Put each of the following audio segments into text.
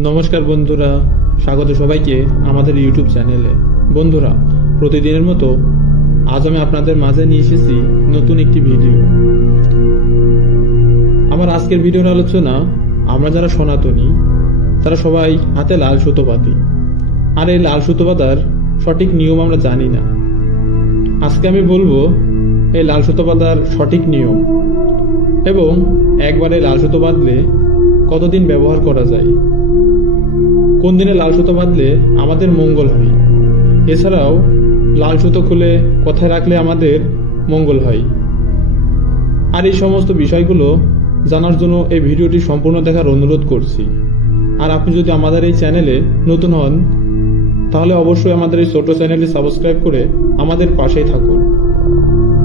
নমস্কার বন্ধুরা, স্বাগত সবাইকে আমাদের ইউটিউব চ্যানেলে। বন্ধুরা, প্রতিদিনের মতো আজ আমি আপনাদের মাঝে নিয়ে এসেছি নতুন একটি ভিডিও। আমার আজকের ভিডিওর আলোচনা, আমরা যারা সনাতনী তারা সবাই হাতে লাল সুতো বাঁধি, আর এই লাল সুতো বাঁধার সঠিক নিয়ম আমরা জানি না। আজকে আমি বলবো এই লাল সুতো বাঁধার সঠিক নিয়ম এবং একবারে লাল সুতো বাঁধলে কতদিন ব্যবহার করা যায়, কোন দিনে লাল সুতো বাঁধলে আমাদের মঙ্গল হয়, এছাড়াও লাল সুতো খুলে কোথায় রাখলে আমাদের মঙ্গল হয়। আর এই সমস্ত বিষয়গুলো জানার জন্য এই ভিডিওটি সম্পূর্ণ দেখার অনুরোধ করছি। আর আপনি যদি আমাদের এই চ্যানেলে নতুন হন তাহলে অবশ্যই আমাদের এই ছোট চ্যানেলটি সাবস্ক্রাইব করে আমাদের পাশেই থাকুন।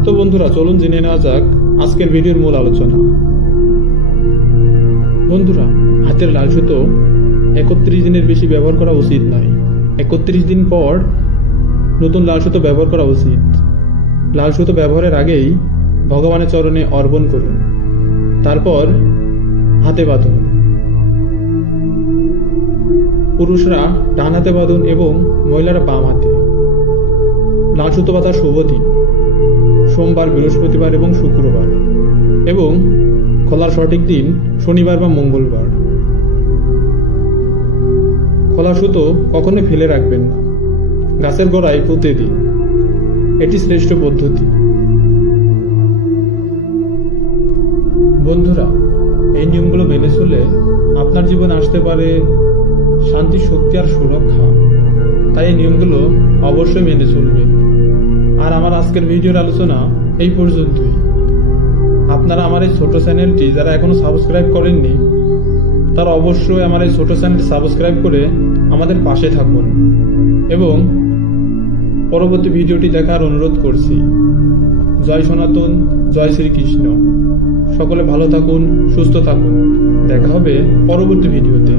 তো বন্ধুরা, চলুন জেনে নেওয়া যাক আজকের ভিডিওর মূল আলোচনা। বন্ধুরা, হাতের লাল সুতো 31 দিনের বেশি ব্যবহার করা উচিত নয়। 31 দিন পর নতুন লাল সুতো ব্যবহার করা উচিত। লাল সুতো ব্যবহারের আগেই ভগবানের চরণে অর্পণ করুন, তারপর হাতে বাঁধুন। পুরুষরা ডান হাতে বাঁধুন এবং মহিলারা বাম হাতে। লাল সুতো বাঁধার শুভ দিন সোমবার, বৃহস্পতিবার এবং শুক্রবার, এবং খোলার সঠিক দিন শনিবার বা মঙ্গলবার। খোলা সুতো কখনোই ফেলে রাখবেন না, গাছের গোড়ায় পুঁতে দিন, এটি শ্রেষ্ঠ পদ্ধতি। বন্ধুরা, এই নিয়মগুলো মেনে চলে আপনার জীবনে আসতে পারে শান্তি, শক্তি আর সুরক্ষা। তাই এই নিয়মগুলো অবশ্যই মেনে চলবেন। আর আমার আজকের ভিডিওর আলোচনা এই পর্যন্তই। আপনারা আমার এই ছোট চ্যানেলটি যারা এখনো সাবস্ক্রাইব করেননি তারা অবশ্যই আমার এই ছোট চ্যানেলটি সাবস্ক্রাইব করে আমাদের পাশে থাকুন এবং পরবর্তী ভিডিওটি দেখার অনুরোধ করছি। জয় সনাতন, জয় শ্রীকৃষ্ণ। সকলে ভালো থাকুন, সুস্থ থাকুন। দেখা হবে পরবর্তী ভিডিওতে।